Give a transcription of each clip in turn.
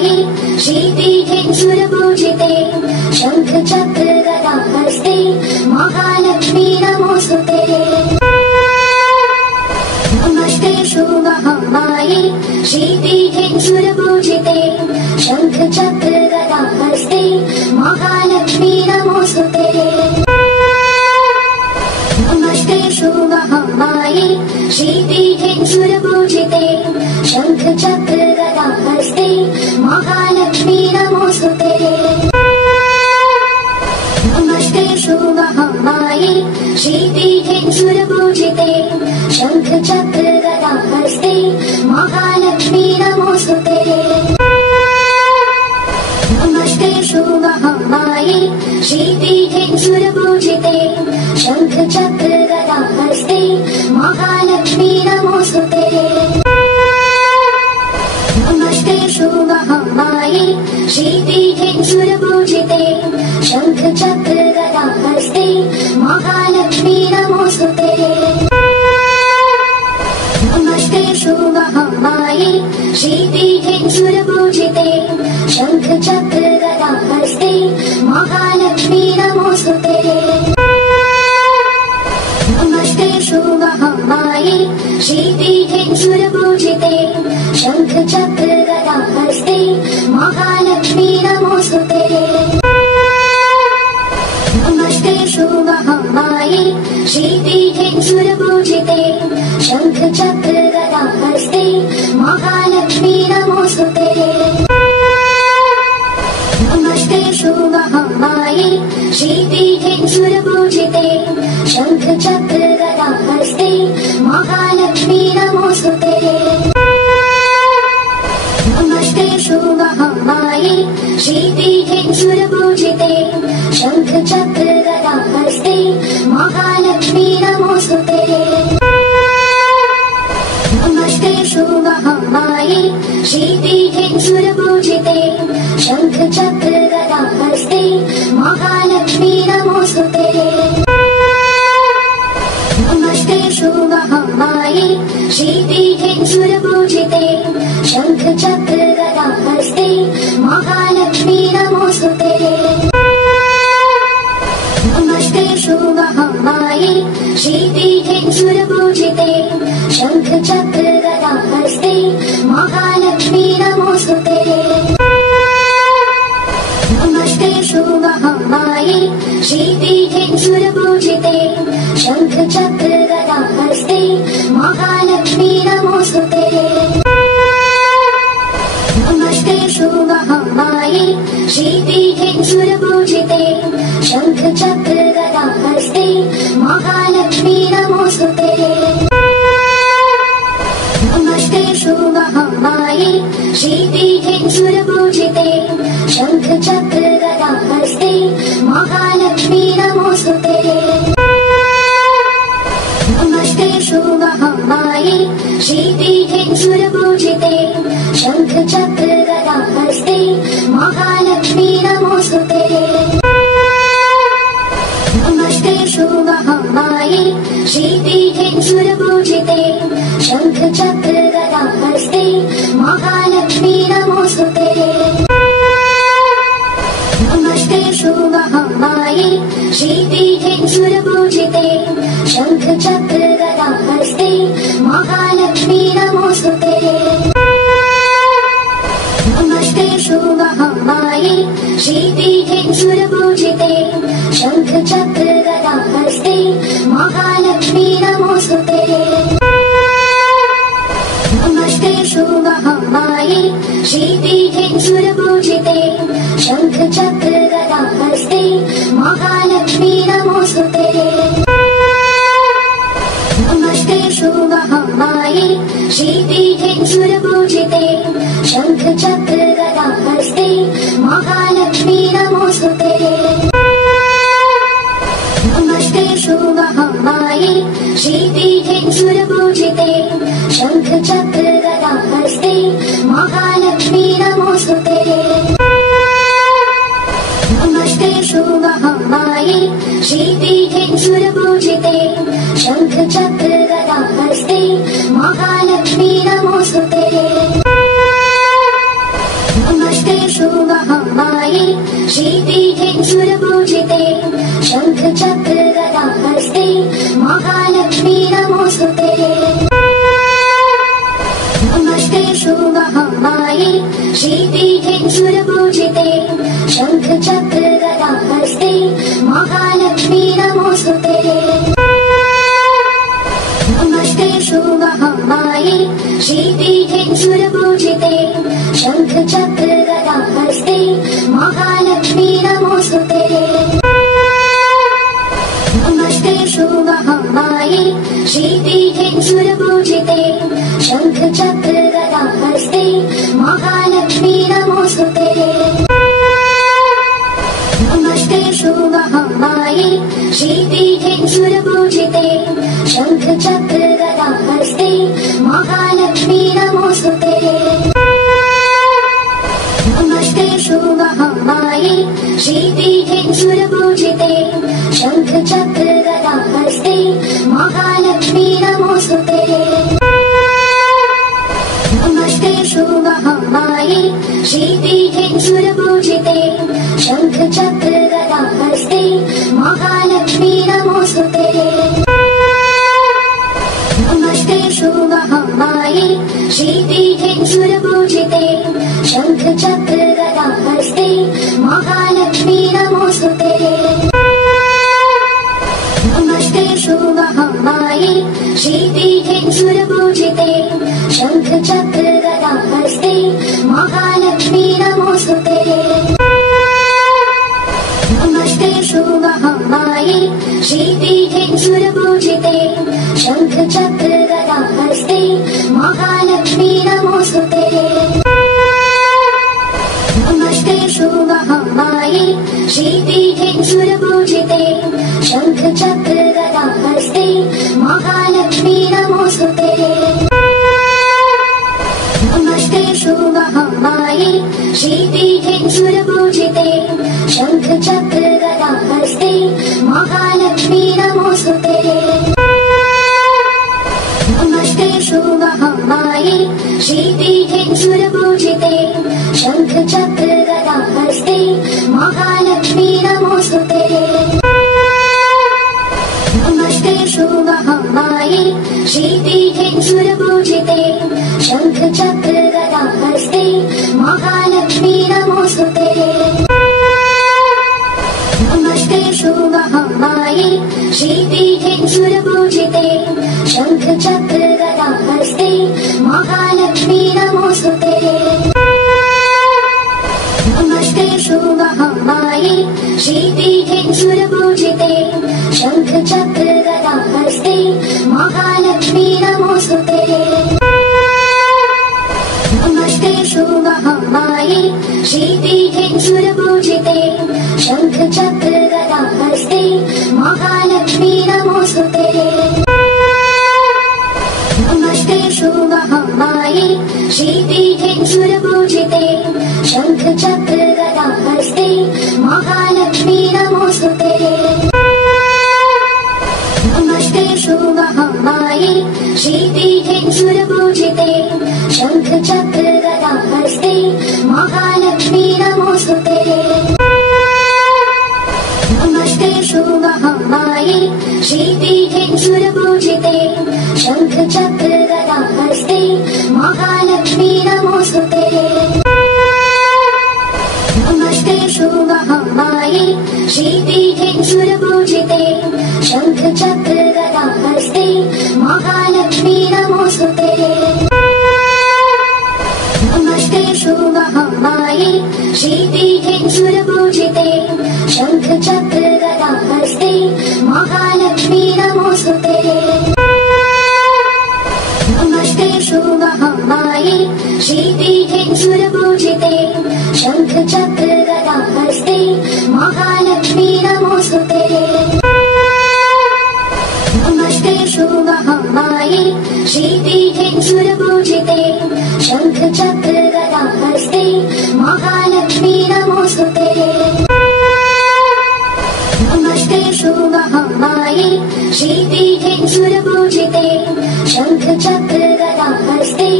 महामाये श्रीपीठे सुरपूजिते शङ्खचक्रगदाहस्ते महालक्ष्मी नमोऽस्तुते। नमस्तेऽस्तु महामाये श्रीपीठे सुरपूजिते शङ्खचक्रगदाहस्ते महालक्ष्मी नमोऽस्तुते। नमस्तेऽस्तु महामाये श्रीपीठे सुरपूजिते शङ्खचक्रगदाहस्ते महालक्ष्मी नमोऽस्तुते। नमस्तेऽस्तु महामाये श्रीपीठे सुरपूजिते शङ्खचक्रगदाहस्ते महालक्ष्मी नमोऽस्तुते। नमस्तेऽस्तु महामाये श्रीपीठे सुरपूजिते शङ्खचक्रगदाहस्ते महालक्ष्मी नमोऽस्तुते। नमस्तेऽस्तु महामाये श्रीपीठे सुरपूजिते शङ्खचक्रगदाहस्ते महालक्ष्मी नमोऽस्तुते। नमस्तेऽस्तु महामाये श्रीपीठे सुरपूजिते शङ्खचक्रगदाहस्ते महालक्ष्मी नमोऽस्तुते। नमस्तेऽस्तु महामाये श्रीपीठे सुरपूजिते शङ्खचक्रगदाहस्ते महालक्ष्मी नमोऽस्तुते। नमस्तेऽस्तु महामाये श्रीपीठे सुरपूजिते शङ्खचक्रगदाहस्ते महालक्ष्मी नमोऽस्तुते। नमस्तेऽस्तु महामाये श्रीपीठे सुरपूजिते शङ्खचक्रगदाहस्ते महालक्ष्मी नमोऽस्तुते। नमस्तेऽस्तु महामाये श्रीपीठे सुरपूजिते शङ्खचक्रगदाहस्ते महालक्ष्मी नमोऽस्तुते। नमस्तेऽस्तु महामाये श्रीपीठे सुरपूजिते शङ्खचक्रगदाहस्ते महालक्ष्मी नमोऽस्तुते। नमस्तेऽस्तु महामाये श्रीपीठे सुरपूजिते शङ्खचक्रगदाहस्ते महालक्ष्मी नमोऽस्तुते। नमस्तेऽस्तु महामाये श्रीपीठे सुरपूजिते शङ्खचक्रगदाहस्ते महालक्ष्मी नमोऽस्तुते। नमस्तेऽस्तु महामाये श्रीपीठे सुरपूजिते शङ्खचक्रगदाहस्ते महालक्ष्मी नमोऽस्तुते। नमस्तेऽस्तु महामाये श्रीपीठे सुरपूजिते शङ्खचक्रगदाहस्ते महालक्ष्मी नमोऽस्तुते। नमस्तेऽस्तु महामाये श्रीपीठे सुरपूजिते शङ्खचक्रगदाहस्ते महालक्ष्मी नमोऽस्तुते। नमस्तेऽस्तु महामाये श्रीपीठे सुरपूजिते शङ्खचक्रगदाहस्ते महालक्ष्मी नमोऽस्तुते। नमस्तेऽस्तु महामाये श्रीपीठे सुरपूजिते शङ्खचक्रगदाहस्ते महालक्ष्मी नमोऽस्तुते। नमस्तेऽस्तु महामाये श्रीपीठे सुरपूजिते शङ्खचक्रगदाहस्ते महालक्ष्मी नमोऽस्तुते। नमस्तेऽस्तु महामाये श्रीपीठे सुरपूजिते शङ्खचक्रगदाहस्ते महालक्ष्मी नमोऽस्तुते। नमस्तेऽस्तु महामाये श्रीपीठे सुरपूजिते शङ्खचक्रगदाहस्ते महालक्ष्मी नमोऽस्तुते। नमस्तेऽस्तु महामाये श्रीपीठे सुरपूजिते शङ्खचक्रगदाहस्ते महालक्ष्मी नमोऽस्तुते। नमस्तेऽस्तु महामाये श्रीपीठे सुरपूजिते शङ्खचक्रगदाहस्ते महालक्ष्मी नमोऽस्तुते। नमस्तेऽस्तु महामाये श्रीपीठे सुरपूजिते शङ्खचक्रगदाहस्ते महालक्ष्मी नमोऽस्तुते। चक्र गदा हस्ते महालक्ष्मी नमोस्तुते नमस्ते सुमहामाये श्रीपीठे सुरपूजिते शंख चक्र गदा हस्ते महालक्ष्मी नमोस्तुते नमस्ते सुमहामाये श्रीपीठे सुरपूजिते शंख चक्र गदा हस्ते महालक्ष्मी नमोस्तुते नमस्ते सुमहामाये श्रीपीठे सुरपूजिते शंख चक्र गदा हस्ते महालक्ष्मी नमोस्तुते नमस्ते सुमहामाये श्रीपीठे सुरपूजिते शंख चक्र गदा हस्ते महालक्ष्मी नमोस्तुते नमस्ते सुमहामाये श्रीपीठे सुरपूजिते शंख चक्र गदा हस्ते महालक्ष्मी नमोस्तुते नमस्ते सुमहामाये श्रीपीठे सुरपूजिते शंख चक्र गदा हस्ते महालक्ष्मी नमोस्तुते नमस्ते सुमहामाये श्रीपीठे सुरपूजिते शंख चक्र गदा हस्ते महालक्ष्मी नमोस्तुते नमस्ते सुमहामाये श्रीपीठे सुरपूजिते शंख चक्र गदा हस्ते महालक्ष्मी नमोस्तुते नमस्ते सुमहामाये श्रीपीठे सुरपूजिते शंख चक्र गदा हस्ते महालक्ष्मी नमोस्तुते नमस्ते सुमहामाये श्रीपीठे सुरपूजिते शंख चक्र गदा हस्ते महालक्ष्मी नमोस्तुते नमस्ते सुमहामाये श्रीपीठे सुरपूजिते शंख चक्र गदा हस्ते महालक्ष्मी नमोस्तुते नमस्ते सुमहामाये श्रीपीठे सुरपूजिते शंख चक्र गदा हस्ते महालक्ष्मी नमोस्तुते नमस्ते सुमहामाये श्रीपीठे सुरपूजिते शंख चक्र गदा हस्ते महालक्ष्मी नमोस्तुते नमस्ते सुमहामाये श्रीपीठे सुरपूजिते शंख चक्र गदा हस्ते महालक्ष्मी नमोस्तुते नमस्ते सुमहामाये श्रीपीठे सुरपूजिते शंख चक्र गदा हस्ते महालक्ष्मी नमोस्तुते नमस्ते सुमहामाये श्रीपीठे सुरपूजिते शंख चक्र गदा हस्ते महालक्ष्मी नमोस्तुते नमस्ते सुमहामाये श्रीपीठे सुरपूजिते शंख चक्र गदा हस्ते महालक्ष्मी नमोस्तुते नमस्ते सुमहामाये श्रीपीठे सुरपूजिते शंख चक्र गदा हस्ते महालक्ष्मी नमोस्तुते नमस्ते सुमहामाये श्रीपीठे सुरपूजिते शंख चक्र गदा हस्ते महालक्ष्मी नमोस्तुते नमस्ते सुमहामाये श्रीपीठे सुरपूजिते शंख चक्र गदा हस्ते महालक्ष्मी नमोस्तुते नमस्ते सुमहामाये श्रीपीठे सुरपूजिते शंख चक्र गदा हस्ते महालक्ष्मी नमोस्तुते नमस्ते सुमहामाये श्रीपीठे सुरपूजिते शंख चक्र गदा हस्ते महालक्ष्मी नमोस्तुते नमस्ते सुमहामाये श्रीपीठे सुरपूजिते शंख चक्र गदा हस्ते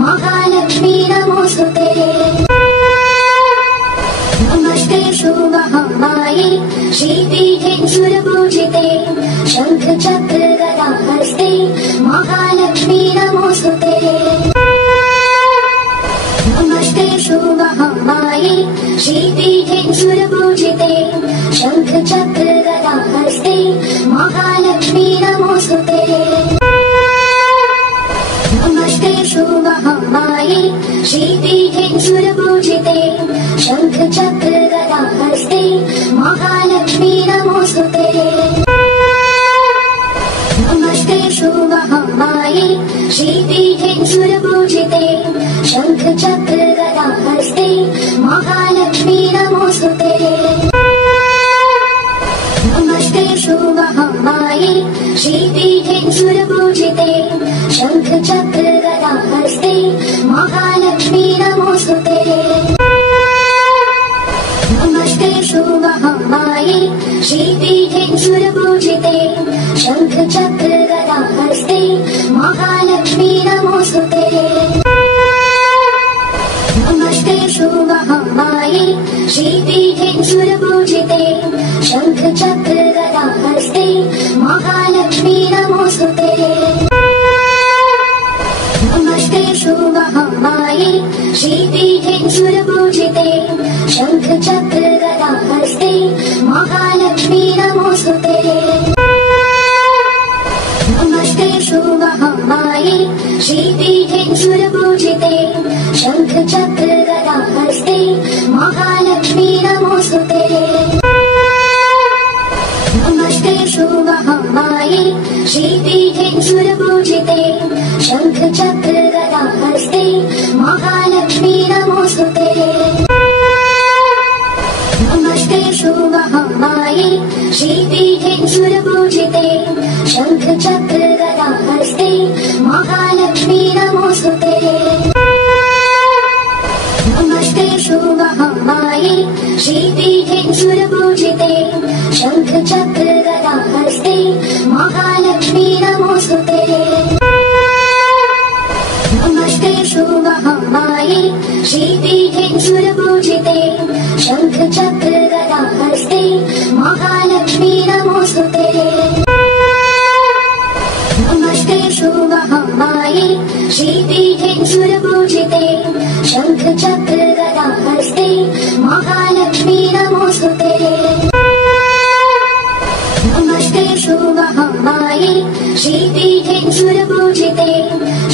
महालक्ष्मी नमोस्तुते नमस्ते महामाये श्रीपीठे सुरपूजिते शंख चक्र गदा हस्ते महालक्ष्मी नमोस्तुते नमस्ते महामाये श्रीपीठे सुरपूजिते शंख चक्र गदा हस्ते महालक्ष्मी नमोस्तुते नमस्ते महामाये श्रीपीठे सुरपूजिते शंख चक्र गदा हस्ते महालक्ष्मी नमोस्तुते नमस्ते महामाये श्रीपीठे सुरपूजिते शंख चक्र गदा हस्ते महालक्ष्मी नमोस्तुते नमस्ते महामाये श्रीपीठे सुरपूजिते शंख चक्र गदा हस्ते महालक्ष्मी नमोस्तुते नमस्ते महामाये श्रीपीठे सुरपूजिते शंख चक्र गदा हस्ते महालक्ष्मी नमोस्तुते नमस्ते महामाये श्रीपीठे सुरपूजिते शंख चक्र गदा हस्ते महालक्ष्मी नमोस्तुते नमस्ते महामाये श्रीपीठे सुरपूजिते शंख चक्र गदा हस्ते महालक्ष्मी नमोस्तुते नमस्ते महामाये श्रीपीठे सुरपूजिते शंख चक्र गदा हस्ते महालक्ष्मी नमोस्तुते नमस्ते महामाये श्रीपीठे सुरपूजिते शंख चक्र गदा हस्ते महालक्ष्मी नमोस्तुते नमस्ते महामाये श्रीपीठे सुरपूजिते शंख चक्र गदा हस्ते महालक्ष्मी नमोस्तुते नमस्ते महामाये श्रीपीठे सुरपूजिते शंख चक्र गदा हस्ते महालक्ष्मी नमोस्तुते नमस्ते महामाये श्रीपीठे सुरपूजिते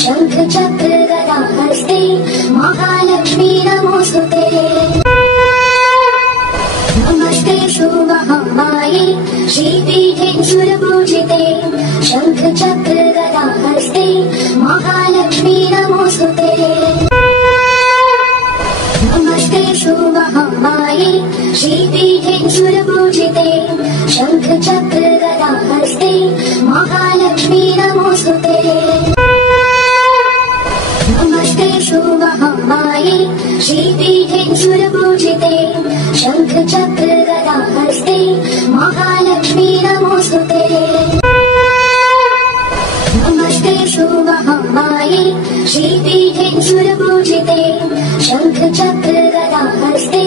शंख चक्र गदा हस्ते महालक्ष्मी नमोस्तुते नमस्ते महामाये श्रीपीठे सुरपूजिते शंख चक्र गदा हस्ते महालक्ष्मी नमोस्तुते नमस्ते महामाये श्रीपीठे सुरपूजिते शंख चक्र गदा हस्ते महालक्ष्मी नमोस्तुते नमस्ते महामाये श्रीपीठे सुरपूजिते शंख चक्र गदा हस्ते महालक्ष्मी नमोस्तुते नमस्ते महामाये श्रीपीठे सुरपूजिते शंख चक्र गदा हस्ते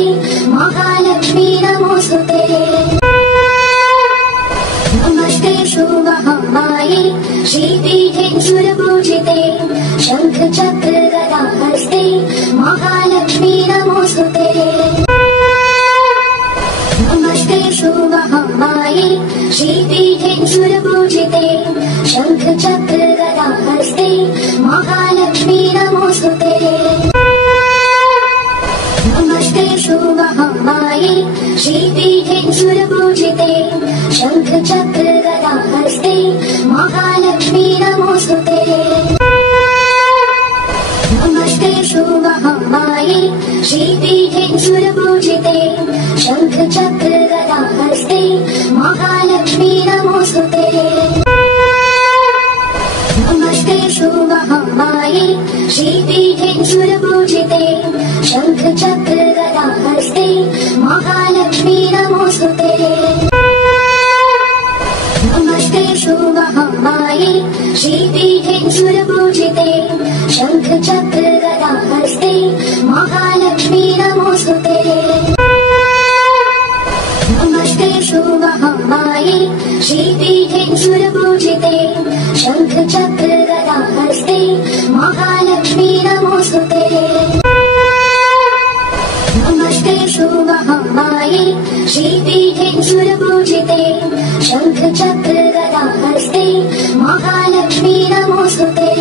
महालक्ष्मी नमोस्तुते नमस्ते महामाये श्रीपीठे सुरपूजिते शंख चक्र गदा हस्ते महालक्ष्मी नमोस्तुते नमस्ते महामाये श्रीपीठे सुरपूजिते शंख चक्र गदा हस्ते महालक्ष्मी नमोस्तुते नमस्ते महामाये श्रीपीठे सुरपूजिते शंख चक्र गदा हस्ते महालक्ष्मी नमोस्तुते नमस्ते महामाये श्रीपीठे सुरपूजिते शंख चक्र गदा हस्ते महालक्ष्मी नमोस्तुते नमस्ते महामाये श्रीपीठे सुरपूजिते शंख चक्र गदा हस्ते महालक्ष्मी नमोस्तुते नमस्ते महामाये श्रीपीठे सुरपूजिते शंख चक्र गदा हस्ते महालक्ष्मी नमोस्तुते नमस्ते महामाये श्रीपीठे सुरपूजिते शंख चक्र गदा हस्ते महालक्ष्मी नमोस्तुते नमस्ते महामाये श्रीपीठे सुरपूजिते शंख चक्र गदा हस्ते महालक्ष्मी नमोस्तुते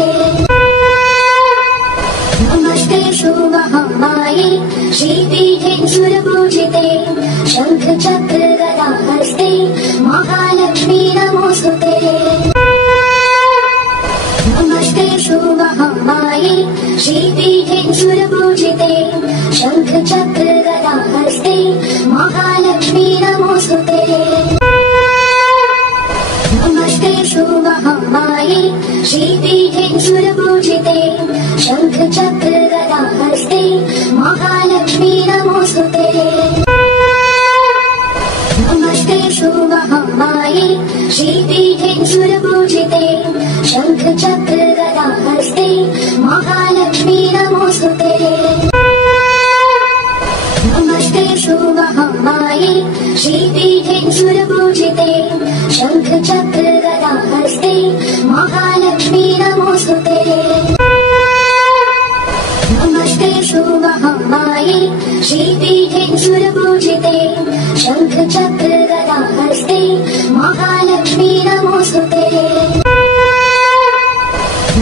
महालक्ष्मी नमोस्तुते। नमस्ते शुभमहामाये श्रीपीठे सुरपूजिते शंख चक्र गदा हस्ते महालक्ष्मी नमोस्तुते। नमस्ते शुभमहामाये श्रीपीठे सुरपूजिते शंख चक्र गदा हस्ते महालक्ष्मी नमोस्तुते।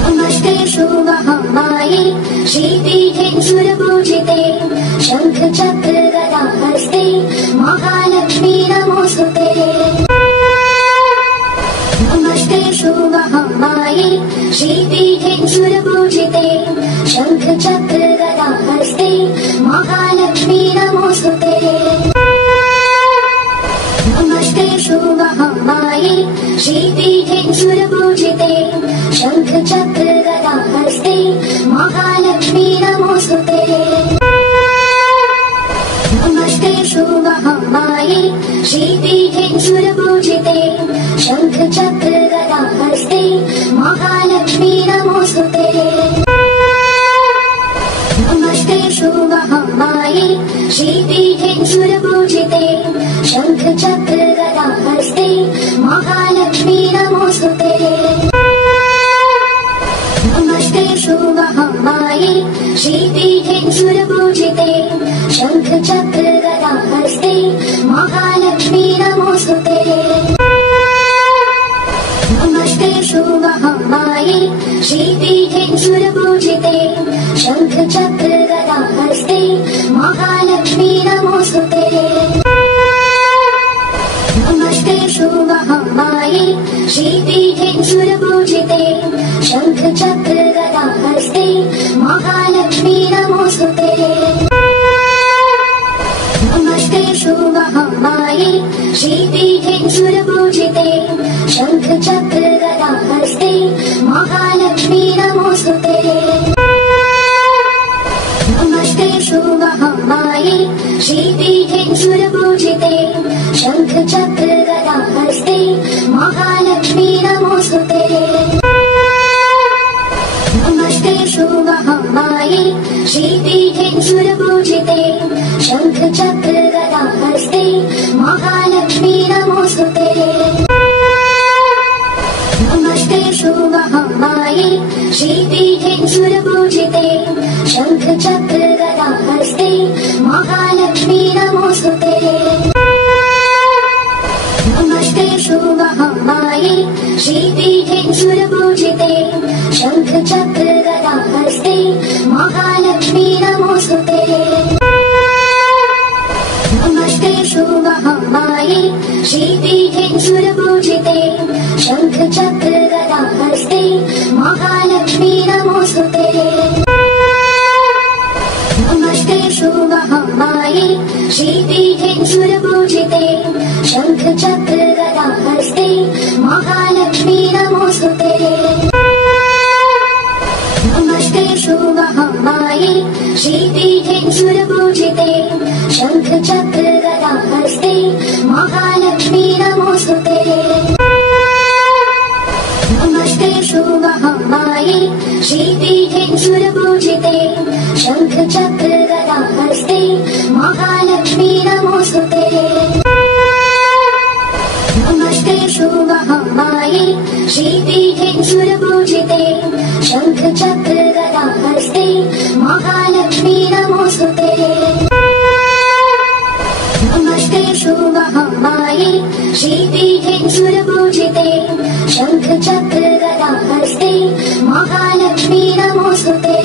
नमस्ते शुभमहामाये श्रीपीठे सुरपूजिते शंख चक्र गदा हस्ते महालक्ष्मी नमोस्तुते। नमस्ते शुभमहामाये श्रीपीठे सुरपूजिते शंख चक्र गदा हस्ते महालक्ष्मी नमोस्तुते। नमस्ते शुभमहामाये श्रीपीठे सुरपूजिते शंख चक्र गदा हस्ते महालक्ष्मी नमोस्तुते। नमस्ते शुभमहामाये श्रीपीठे सुरपूजिते शंख चक्र गदा हस्ते महालक्ष्मी नमोस्तुते। नमस्ते शुभमहामाये श्रीपीठे सुरपूजिते शंख चक्र गदा हस्ते महालक्ष्मी नमोस्तुते। नमस्ते शुभमहामाये श्रीपीठे सुरपूजिते शंख चक्र गदा हस्ते महालक्ष्मी नमोस्तुते। नमस्ते शुभमहामाये श्रीपीठे सुरपूजिते शंख चक्र गदा हस्ते महालक्ष्मी नमोस्तुते। नमस्ते शुभमहामाये श्रीपीठे सुरपूजिते शंख चक्र गदा हस्ते महालक्ष्मी नमोस्तुते। नमस्ते शुभमहामाये श्रीपीठे सुरपूजिते शंख चक्र गदा हस्ते महालक्ष्मी नमोस्तुते। नमस्ते शुभमहामाये श्रीपीठे सुरपूजिते शंख चक्र गदा हस्ते महालक्ष्मी नमोस्तुते। नमस्ते शुभमहामाये श्रीपीठे सुरपूजिते शंख चक्र गदा हस्ते महालक्ष्मी नमोस्तुते। नमस्ते शुभमहामाये श्रीपीठे सुरपूजिते शंख चक्र गदा हस्ते महालक्ष्मी नमोस्तुते। नमस्ते शुभमहामाये श्रीपीठे सुरपूजिते शंख चक्र गदा हस्ते महालक्ष्मी नमोस्तुते। नमस्ते शुभमहामाये श्रीपीठे सुरपूजिते शंख चक्र गदा हस्ते महालक्ष्मी नमोस्तुते। नमस्ते शुभमहामाये श्रीपीठे सुरपूजिते शंख चक्र गदा हस्ते महालक्ष्मी नमोस्तुते। नमस्ते शुभमहामाये श्रीपीठे सुरपूजिते शंख चक्र गदा हस्ते महालक्ष्मी नमोस्तुते। नमस्ते शुभमहामाये श्रीपीठे सुरपूजिते शंख चक्र गदा हस्ते महालक्ष्मी नमोस्तुते। नमस्ते शुभमहामाये श्रीपीठे सुरपूजिते शंख चक्र गदा हस्ते महालक्ष्मी नमोस्तुते। नमस्ते शुभमहामाये श्रीपीठे सुरपूजिते शंख चक्र गदा हस्ते महालक्ष्मी नमोस्तुते।